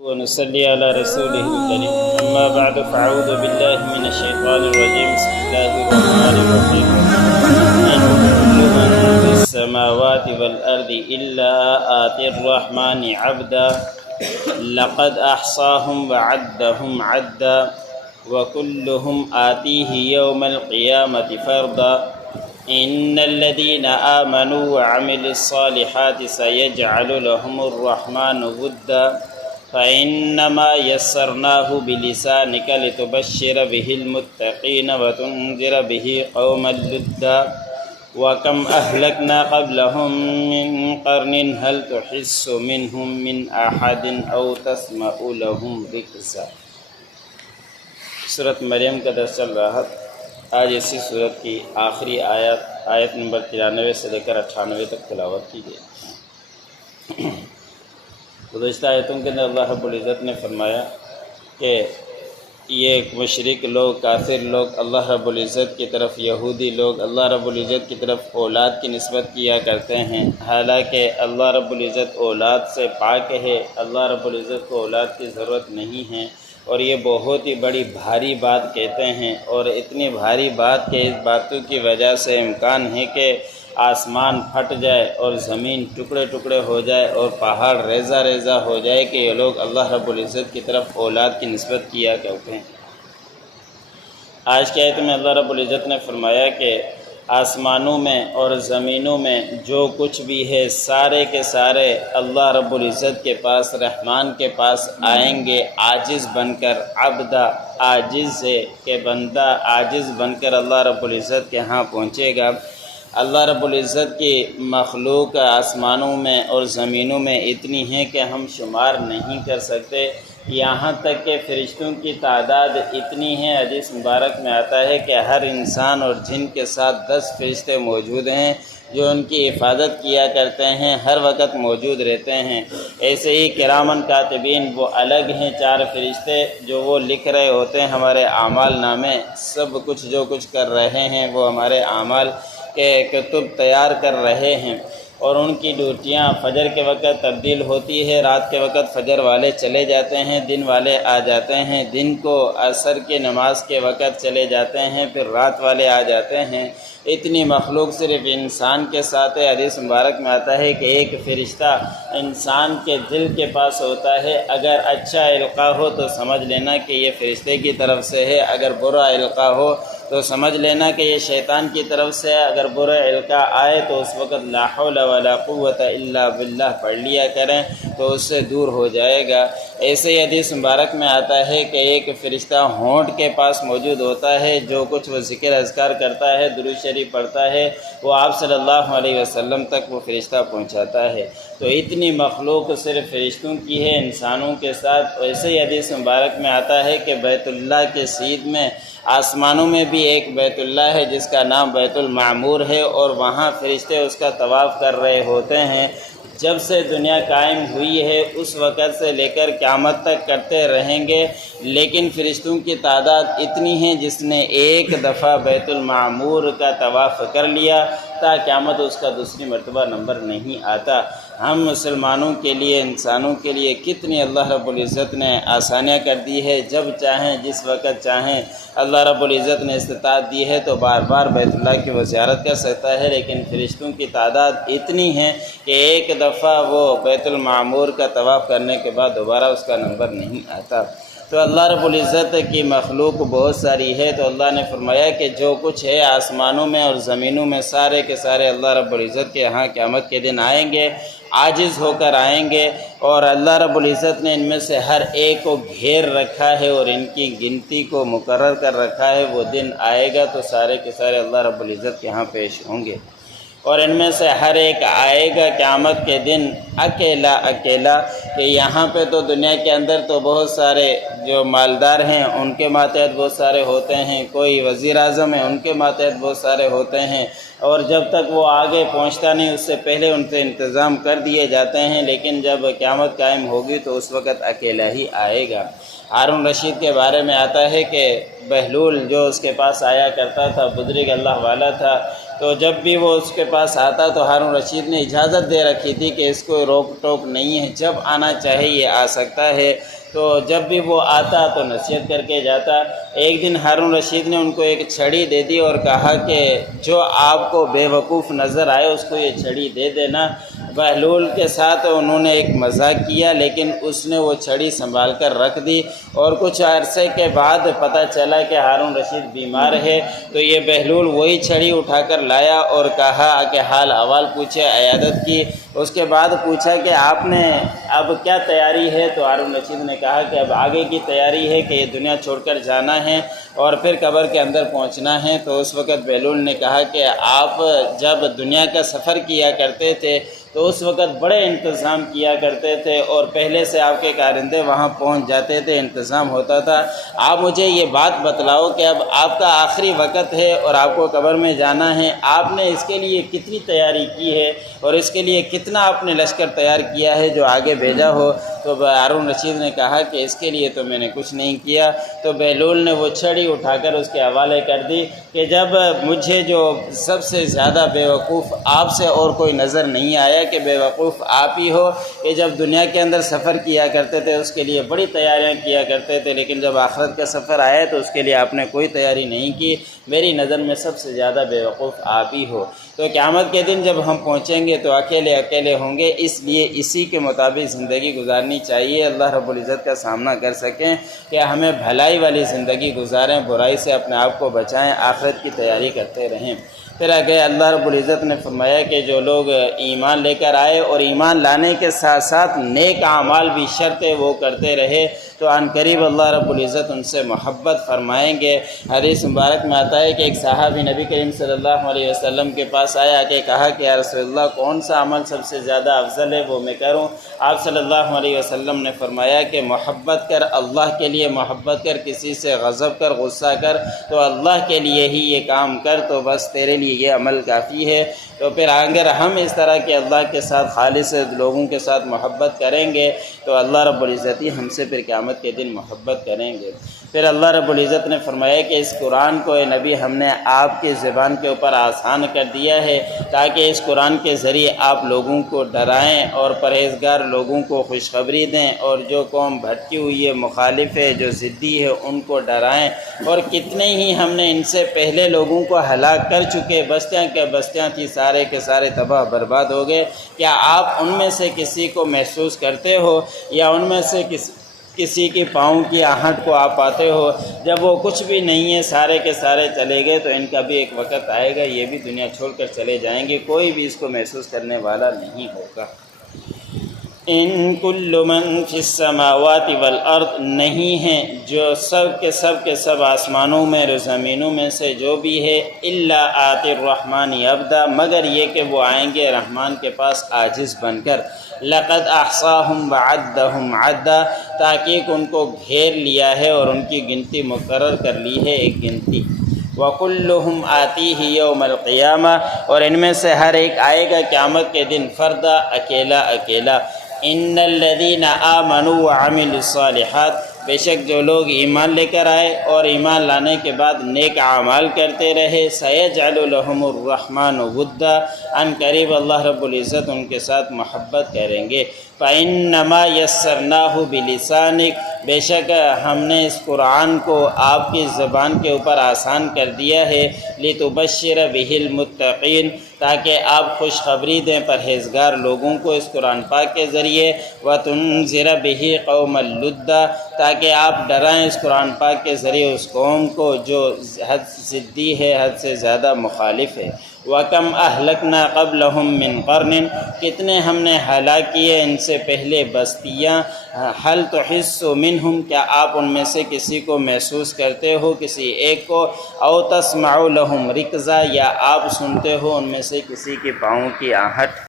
ونصلي على رسوله الكريم أما بعد فأعوذ بالله من الشيطان الرجيم بسم الله الرحمن الرحيم إن كل من في السماوات والأرض إلا آتي الرحمن عبدا لقد أحصاهم وعدهم عدا وكلهم آتيه يوم القيامة فردا إن الذين آمنوا وعملوا الصالحات سيجعل لهم الرحمن ودا فإنما يسرناه بلسانك لتبشر به المتقين وتنذر به قوما لدا وكم أهلكنا قبلهم من قرن هل تحس منهم من أحد أو تسمع لهم ركزا۔ سورۃ مریم کا درس چل رہا۔ آج اسی سورت کی آخری آیت نمبر 93 سے لے کر 98 تک تلاوت کی گئی۔ گزشتہ آیتوں کے اندر اللہ رب العزت نے فرمایا کہ یہ مشرک لوگ، کافر لوگ اللہ رب العزت کی طرف، یہودی لوگ اللہ رب العزت کی طرف اولاد کی نسبت کیا کرتے ہیں، حالانکہ اللہ رب العزت اولاد سے پاک ہے، اللہ رب العزت کو اولاد کی ضرورت نہیں ہے، اور یہ بہت ہی بڑی بھاری بات کہتے ہیں، اور اتنی بھاری بات کہ اس باتوں کی وجہ سے امکان ہے کہ آسمان پھٹ جائے اور زمین ٹکڑے ٹکڑے ہو جائے اور پہاڑ ریزہ ریزہ ہو جائے کہ یہ لوگ اللہ رب العزت کی طرف اولاد کی نسبت کیا کرتے ہیں۔ آج کی آیت میں اللہ رب العزت نے فرمایا کہ آسمانوں میں اور زمینوں میں جو کچھ بھی ہے سارے کے سارے اللہ رب العزت کے پاس، رحمان کے پاس آئیں گے عاجز بن کر۔ عبدہ عاجز ہے کہ بندہ عاجز بن کر اللہ رب العزت کے ہاں پہنچے گا۔ اللہ رب العزت کی مخلوق آسمانوں میں اور زمینوں میں اتنی ہے کہ ہم شمار نہیں کر سکتے، یہاں تک کہ فرشتوں کی تعداد اتنی ہے، حدیث مبارک میں آتا ہے کہ ہر انسان اور جن کے ساتھ 10 فرشتے موجود ہیں جو ان کی حفاظت کیا کرتے ہیں، ہر وقت موجود رہتے ہیں۔ ایسے ہی کرامن کاتبین وہ الگ ہیں 4 فرشتے جو وہ لکھ رہے ہوتے ہیں ہمارے اعمال نامے، سب کچھ جو کچھ کر رہے ہیں وہ ہمارے اعمال کے کتب تیار کر رہے ہیں، اور ان کی ڈیوٹیاں فجر کے وقت تبدیل ہوتی ہے، رات کے وقت فجر والے چلے جاتے ہیں، دن والے آ جاتے ہیں، دن کو عصر کی نماز کے وقت چلے جاتے ہیں، پھر رات والے آ جاتے ہیں۔ اتنی مخلوق صرف انسان کے ساتھ ہے۔ حدیث مبارک میں آتا ہے کہ ایک فرشتہ انسان کے دل کے پاس ہوتا ہے، اگر اچھا القاء ہو تو سمجھ لینا کہ یہ فرشتے کی طرف سے ہے، اگر برا القاء ہو تو سمجھ لینا کہ یہ شیطان کی طرف سے ہے۔ اگر برا القاء آئے تو اس وقت لا حول ولا قوت الا باللہ پڑھ لیا کریں تو اس سے دور ہو جائے گا۔ ایسے ہی حدیث مبارک میں آتا ہے کہ ایک فرشتہ ہونٹ کے پاس موجود ہوتا ہے، جو کچھ وہ ذکر اذکار کرتا ہے، درود شریف پڑھتا ہے، وہ آپ صلی اللہ علیہ وسلم تک وہ فرشتہ پہنچاتا ہے۔ تو اتنی مخلوق صرف فرشتوں کی ہے انسانوں کے ساتھ۔ ایسے ہی حدیث مبارک میں آتا ہے کہ بیت اللہ کے سید میں آسمانوں میں بھی ایک بیت اللہ ہے جس کا نام بیت المعمور ہے، اور وہاں فرشتے اس کا طواف کر رہے ہوتے ہیں۔ جب سے دنیا قائم ہوئی ہے اس وقت سے لے کر قیامت تک کرتے رہیں گے، لیکن فرشتوں کی تعداد اتنی ہے جس نے ایک دفعہ بیت المعمور کا طواف کر لیا تا قیامت اس کا دوسری مرتبہ نمبر نہیں آتا۔ ہم مسلمانوں کے لیے، انسانوں کے لیے کتنی اللہ رب العزت نے آسانیاں کر دی ہے، جب چاہیں جس وقت چاہیں اللہ رب العزت نے استطاعت دی ہے تو بار بار بیت اللہ کی وہ زیارت کر سکتا ہے، لیکن فرشتوں کی تعداد اتنی ہے کہ ایک دفعہ وہ بیت المعمور کا طواف کرنے کے بعد دوبارہ اس کا نمبر نہیں آتا۔ تو اللہ رب العزت کی مخلوق بہت ساری ہے، تو اللہ نے فرمایا کہ جو کچھ ہے آسمانوں میں اور زمینوں میں سارے کے سارے اللہ رب العزت کے ہاں قیامت کے دن آئیں گے، عاجز ہو کر آئیں گے، اور اللہ رب العزت نے ان میں سے ہر ایک کو گھیر رکھا ہے اور ان کی گنتی کو مقرر کر رکھا ہے۔ وہ دن آئے گا تو سارے کے سارے اللہ رب العزت کے ہاں پیش ہوں گے، اور ان میں سے ہر ایک آئے گا قیامت کے دن اکیلا اکیلا۔ کہ یہاں پہ تو دنیا کے اندر تو بہت سارے جو مالدار ہیں ان کے ماتحت بہت سارے ہوتے ہیں، کوئی وزیر اعظم ہیں ان کے ماتحت بہت سارے ہوتے ہیں، اور جب تک وہ آگے پہنچتا نہیں اس سے پہلے ان سے انتظام کر دیے جاتے ہیں، لیکن جب قیامت قائم ہوگی تو اس وقت اکیلا ہی آئے گا۔ ہارون رشید کے بارے میں آتا ہے کہ بہلول جو اس کے پاس آیا کرتا تھا، بزرگ اللہ والا تھا، تو جب بھی وہ اس کے پاس آتا تو ہارون رشید نے اجازت دے رکھی تھی کہ اس کو روک ٹوک نہیں ہے، جب آنا چاہے یہ آ سکتا ہے۔ تو جب بھی وہ آتا تو نصیحت کر کے جاتا۔ ایک دن ہارون رشید نے ان کو ایک چھڑی دے دی اور کہا کہ جو آپ کو بے وقوف نظر آئے اس کو یہ چھڑی دے دینا۔ بہلول کے ساتھ انہوں نے ایک مذاق کیا، لیکن اس نے وہ چھڑی سنبھال کر رکھ دی، اور کچھ عرصے کے بعد پتہ چلا کہ ہارون رشید بیمار ہے، تو یہ بہلول وہی چھڑی اٹھا کر لایا اور کہا کہ حال احوال پوچھے، عیادت کی۔ اس کے بعد پوچھا کہ آپ نے اب کیا تیاری ہے؟ تو ہارون رشید نے کہا کہ اب آگے کی تیاری ہے کہ یہ دنیا چھوڑ کر جانا ہے اور پھر قبر کے اندر پہنچنا ہے۔ تو اس وقت بہلول نے کہا کہ آپ جب دنیا کا سفر کیا کرتے تھے تو اس وقت بڑے انتظام کیا کرتے تھے، اور پہلے سے آپ کے کارندے وہاں پہنچ جاتے تھے، انتظام ہوتا تھا۔ آپ مجھے یہ بات بتلاؤ کہ اب آپ کا آخری وقت ہے اور آپ کو قبر میں جانا ہے، آپ نے اس کے لیے کتنی تیاری کی ہے اور اس کے لیے کتنا آپ نے لشکر تیار کیا ہے جو آگے بھیجا ہو؟ تو ہارون رشید نے کہا کہ اس کے لیے تو میں نے کچھ نہیں کیا۔ تو بہلول نے وہ چھڑی اٹھا کر اس کے حوالے کر دی کہ جب مجھے جو سب سے زیادہ بیوقوف آپ سے اور کوئی نظر نہیں آیا کہ بیوقوف آپ ہی ہو، کہ جب دنیا کے اندر سفر کیا کرتے تھے اس کے لیے بڑی تیاریاں کیا کرتے تھے، لیکن جب آخرت کا سفر آیا تو اس کے لیے آپ نے کوئی تیاری نہیں کی، میری نظر میں سب سے زیادہ بیوقوف آپ ہی ہو۔ تو قیامت کے دن جب ہم پہنچیں گے تو اکیلے اکیلے ہوں گے، اس لیے اسی کے مطابق زندگی گزارنی چاہیے، اللہ رب العزت کا سامنا کر سکیں، کہ ہمیں بھلائی والی زندگی گزاریں، برائی سے اپنے آپ کو بچائیں، آخرت کی تیاری کرتے رہیں۔ پھر آگے اللہ رب العزت نے فرمایا کہ جو لوگ ایمان لے کر آئے اور ایمان لانے کے ساتھ ساتھ نیک اعمال بھی شرط وہ کرتے رہے تو عن قریب اللہ رب العزت ان سے محبت فرمائیں گے۔ حدیث مبارک میں آتا ہے کہ ایک صحابی نبی کریم صلی اللہ علیہ وسلم کے پاس آیا کہ کہا کہ یا رسول اللہ کون سا عمل سب سے زیادہ افضل ہے وہ میں کروں؟ آپ صلی اللہ علیہ وسلم نے فرمایا کہ محبت کر، اللہ کے لیے محبت کر، کسی سے غضب کر، غصہ کر تو اللہ کے لیے ہی یہ کام کر، تو بس تیرے لیے یہ عمل کافی ہے۔ تو پھر اگر ہم اس طرح کے اللہ کے ساتھ خالص لوگوں کے ساتھ محبت کریں گے تو اللہ رب العزت ہی ہم سے پھر قیامت کے دن محبت کریں گے۔ پھر اللہ رب العزت نے فرمایا کہ اس قرآن کو اے نبی ہم نے آپ کی زبان کے اوپر آسان کر دیا ہے تاکہ اس قرآن کے ذریعے آپ لوگوں کو ڈرائیں اور پرہیزگار لوگوں کو خوشخبری دیں، اور جو قوم بھٹکی ہوئی ہے، مخالف ہے، جو ضدی ہے، ان کو ڈرائیں۔ اور کتنے ہی ہم نے ان سے پہلے لوگوں کو ہلاک کر چکے، بستیاں کے بستیاں تھی، سارے کے سارے تباہ برباد ہو گئے۔ کیا آپ ان میں سے کسی کو محسوس کرتے ہو یا ان میں سے کسی کی پاؤں کی آہٹ کو آپ پاتے ہو؟ جب وہ کچھ بھی نہیں ہے، سارے کے سارے چلے گئے، تو ان کا بھی ایک وقت آئے گا، یہ بھی دنیا چھوڑ کر چلے جائیں گے، کوئی بھی اس کو محسوس کرنے والا نہیں ہوگا۔ ان کل من فی السماوات والارض، نہیں ہیں جو سب کے سب آسمانوں میں اور زمینوں میں سے جو بھی ہے، الا آتی الرحمن عبدا، مگر یہ کہ وہ آئیں گے رحمان کے پاس عاجز بن کر۔ لقد احصاهم وعدهم عدا، تحقیق ان کو گھیر لیا ہے اور ان کی گنتی مقرر کر لی ہے ایک گنتی۔ وَكُلُّهُمْ آتِيهِ يَوْمَ الْقِيَامَةِ، اور ان میں سے ہر ایک آئے گا قیامت کے دن فردا، اکیلا اکیلا۔ ان الذین آمنوا وعملوا الصالحات، بے شک جو لوگ ایمان لے کر آئے اور ایمان لانے کے بعد نیک اعمال کرتے رہے، سَيَجْعَلُ لَهُمُ الرَّحْمَنُ وُدًّا، ان قریب اللہ رب العزت ان کے ساتھ محبت کریں گے۔ فَإِنَّمَا يَسَّرْنَاهُ بِلِسَانِكَ، بے شک ہم نے اس قرآن کو آپ کی زبان کے اوپر آسان کر دیا ہے، لِتُبَشِّرَ بِهِ الْمُتَّقِينَ، تاکہ آپ خوشخبری دیں پرہیزگار لوگوں کو اس قرآن پاک کے ذریعے، وَتُنذِرَ بِهِ قَوْمًا لُدًّا، تاکہ آپ ڈرائیں اس قرآن پاک کے ذریعے اس قوم کو جو حد ضدی ہے، حد سے زیادہ مخالف ہے۔ وَكَمْ أَهْلَكْنَا قَبْلَهُمْ مِنْ قَرْنٍ، کتنے ہم نے ہلاک کیے ان سے پہلے بستیاں، هَلْ تُحِسُّ مِنْهُمْ، کیا آپ ان میں سے کسی کو محسوس کرتے ہو، کسی ایک کو، أَوْ تَسْمَعُ لَهُمْ رِكْزًا، یا آپ سنتے ہو ان میں سے کسی کی پاؤں کی آہٹ۔